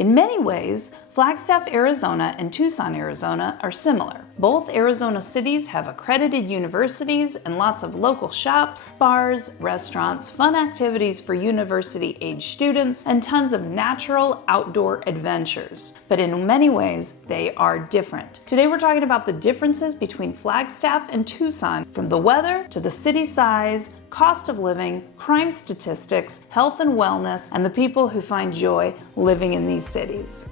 In many ways, Flagstaff, Arizona and Tucson, Arizona are similar. Both Arizona cities have accredited universities and lots of local shops, bars, restaurants, fun activities for university-age students, and tons of natural outdoor adventures. But in many ways, they are different. Today we're talking about the differences between Flagstaff and Tucson, from the weather to the city size, cost of living, crime statistics, health and wellness, and the people who find joy living in these cities.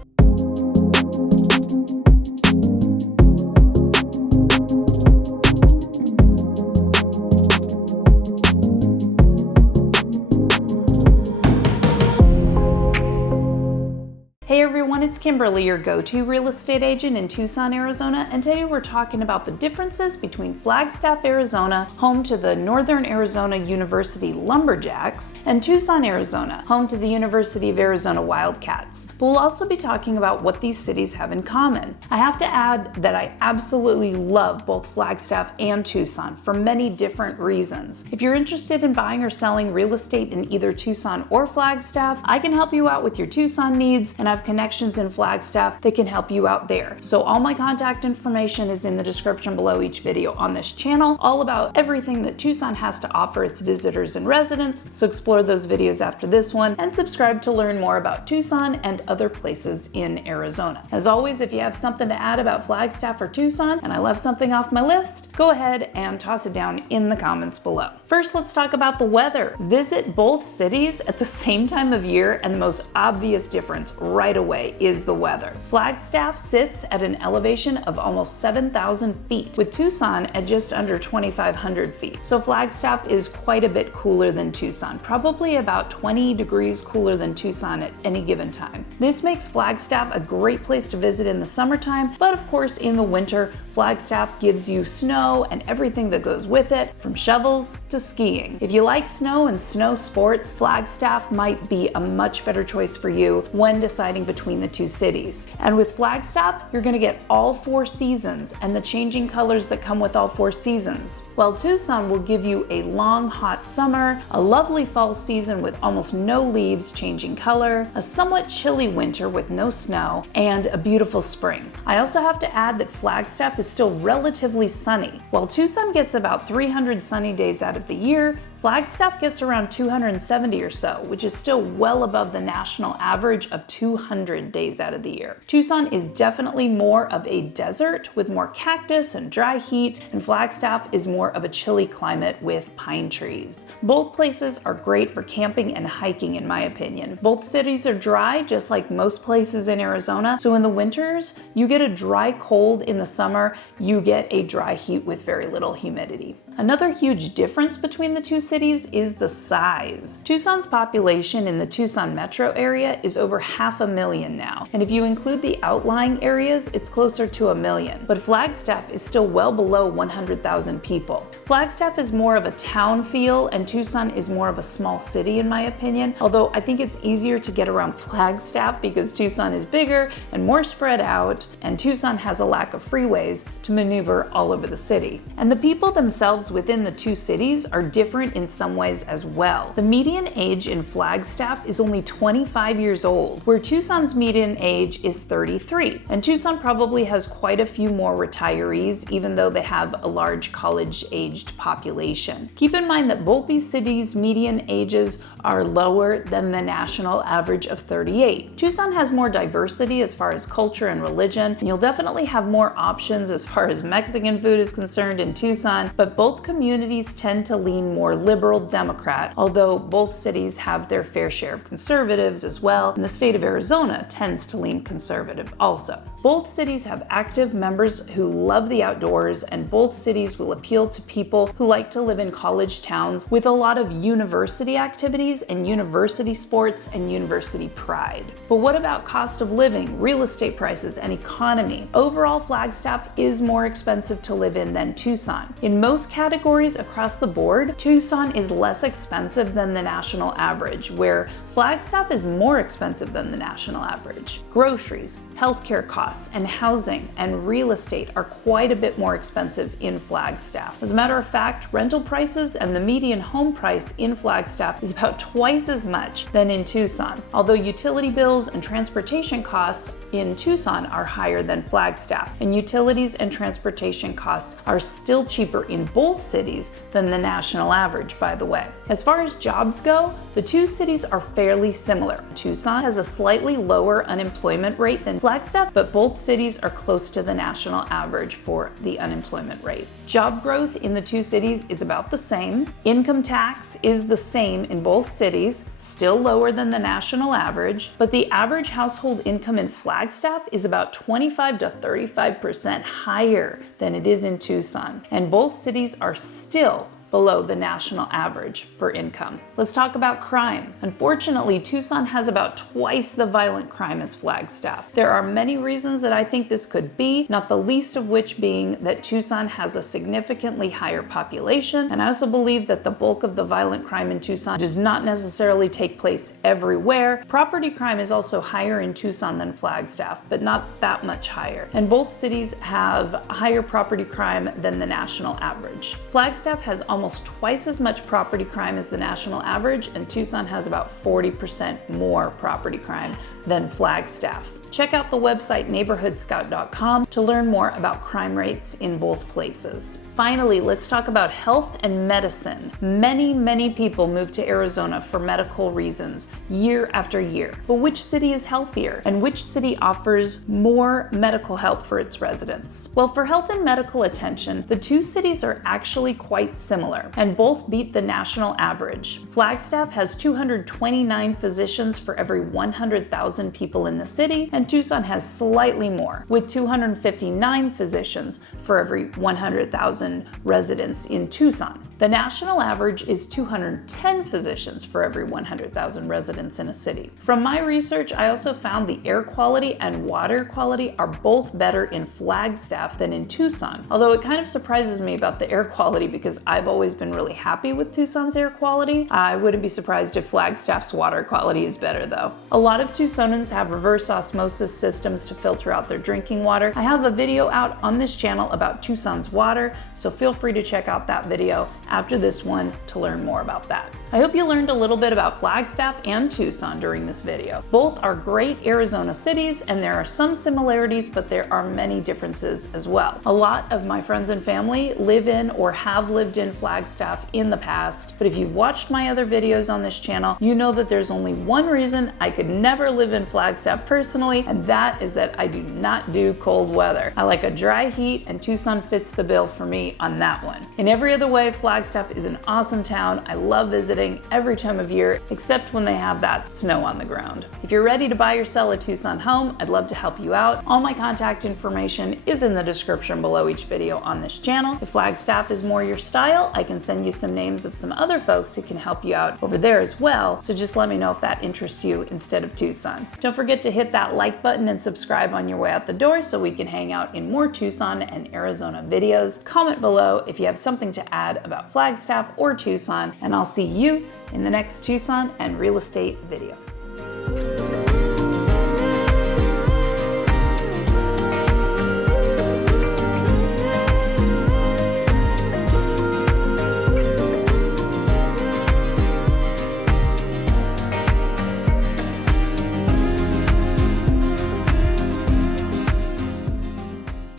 Hey everyone, it's Kimberly, your go-to real estate agent in Tucson, Arizona, and today we're talking about the differences between Flagstaff, Arizona, home to the Northern Arizona University Lumberjacks, and Tucson, Arizona, home to the University of Arizona Wildcats. But we'll also be talking about what these cities have in common. I have to add that I absolutely love both Flagstaff and Tucson for many different reasons. If you're interested in buying or selling real estate in either Tucson or Flagstaff, I can help you out with your Tucson needs, and I've connections in Flagstaff that can help you out there. So all my contact information is in the description below each video on this channel, all about everything that Tucson has to offer its visitors and residents. So explore those videos after this one and subscribe to learn more about Tucson and other places in Arizona. As always, if you have something to add about Flagstaff or Tucson and I left something off my list, go ahead and toss it down in the comments below. First, let's talk about the weather. Visit both cities at the same time of year, and the most obvious difference right away is the weather. Flagstaff sits at an elevation of almost 7,000 feet, with Tucson at just under 2,500 feet. So Flagstaff is quite a bit cooler than Tucson, probably about 20 degrees cooler than Tucson at any given time. This makes Flagstaff a great place to visit in the summertime, but of course in the winter, Flagstaff gives you snow and everything that goes with it, from shovels to skiing. If you like snow and snow sports, Flagstaff might be a much better choice for you when deciding between the two cities. And with Flagstaff, you're going to get all 4 seasons and the changing colors that come with all 4 seasons, while Tucson will give you a long, hot summer, a lovely fall season with almost no leaves changing color, a somewhat chilly winter with no snow, and a beautiful spring. I also have to add that Flagstaff is still relatively sunny. While Tucson gets about 300 sunny days out of the year, Flagstaff gets around 270 or so, which is still well above the national average of 200 days out of the year. Tucson is definitely more of a desert with more cactus and dry heat, and Flagstaff is more of a chilly climate with pine trees. Both places are great for camping and hiking in my opinion. Both cities are dry, just like most places in Arizona, so in the winters, you get a dry cold. In the summer, you get a dry heat with very little humidity. Another huge difference between the two cities is the size. Tucson's population in the Tucson metro area is over 500,000 now, and if you include the outlying areas, it's closer to 1 million. But Flagstaff is still well below 100,000 people. Flagstaff is more of a town feel, and Tucson is more of a small city in my opinion, although I think it's easier to get around Flagstaff because Tucson is bigger and more spread out, and Tucson has a lack of freeways to maneuver all over the city. And the people themselves within the two cities are different in some ways as well. The median age in Flagstaff is only 25 years old, where Tucson's median age is 33. And Tucson probably has quite a few more retirees, even though they have a large college-aged population. Keep in mind that both these cities' median ages are lower than the national average of 38. Tucson has more diversity as far as culture and religion, and you'll definitely have more options as far as Mexican food is concerned in Tucson, but both communities tend to lean more liberal Democrat, although both cities have their fair share of conservatives as well, and the state of Arizona tends to lean conservative also. Both cities have active members who love the outdoors, and both cities will appeal to people who like to live in college towns with a lot of university activities and university sports and university pride. But what about cost of living, real estate prices, and economy? Overall, Flagstaff is more expensive to live in than Tucson. In most categories across the board, Tucson is less expensive than the national average, where Flagstaff is more expensive than the national average. Groceries, healthcare costs, and housing and real estate are quite a bit more expensive in Flagstaff. As a matter matter of fact, rental prices and the median home price in Flagstaff is about twice as much than in Tucson, although utility bills and transportation costs in Tucson are higher than Flagstaff, and utilities and transportation costs are still cheaper in both cities than the national average, by the way. As far as jobs go, the two cities are fairly similar. Tucson has a slightly lower unemployment rate than Flagstaff, but both cities are close to the national average for the unemployment rate. Job growth in the two cities is about the same. Income tax is the same in both cities, still lower than the national average, but the average household income in Flagstaff is about 25 to 35% higher than it is in Tucson, and both cities are still below the national average for income. Let's talk about crime. Unfortunately, Tucson has about twice the violent crime as Flagstaff. There are many reasons that I think this could be, not the least of which being that Tucson has a significantly higher population, and I also believe that the bulk of the violent crime in Tucson does not necessarily take place everywhere. Property crime is also higher in Tucson than Flagstaff, but not that much higher. And both cities have higher property crime than the national average. Flagstaff has almost twice as much property crime as the national average, and Tucson has about 40% more property crime than Flagstaff. Check out the website neighborhoodscout.com to learn more about crime rates in both places. Finally, let's talk about health and medicine. Many people move to Arizona for medical reasons year after year. But which city is healthier? And which city offers more medical help for its residents? Well, for health and medical attention, the two cities are actually quite similar, and both beat the national average. Flagstaff has 229 physicians for every 100,000 people in the city, and Tucson has slightly more, with 259 physicians for every 100,000 residents in Tucson. The national average is 210 physicians for every 100,000 residents in a city. From my research, I also found the air quality and water quality are both better in Flagstaff than in Tucson, although it kind of surprises me about the air quality because I've always been really happy with Tucson's air quality. I wouldn't be surprised if Flagstaff's water quality is better though. A lot of Tucsonans have reverse osmosis systems to filter out their drinking water. I have a video out on this channel about Tucson's water, so feel free to check out that video after this one to learn more about that. I hope you learned a little bit about Flagstaff and Tucson during this video. Both are great Arizona cities, and there are some similarities, but there are many differences as well. A lot of my friends and family live in or have lived in Flagstaff in the past, but if you've watched my other videos on this channel, you know that there's only one reason I could never live in Flagstaff personally, and that is that I do not do cold weather. I like a dry heat, and Tucson fits the bill for me on that one. In every other way, Flagstaff is an awesome town. I love visiting every time of year, except when they have that snow on the ground. If you're ready to buy or sell a Tucson home, I'd love to help you out. All my contact information is in the description below each video on this channel. If Flagstaff is more your style, I can send you some names of some other folks who can help you out over there as well, so just let me know if that interests you instead of Tucson. Don't forget to hit that like button and subscribe on your way out the door so we can hang out in more Tucson and Arizona videos. Comment below if you have something to add about Flagstaff or Tucson, and I'll see you in the next Tucson and real estate video.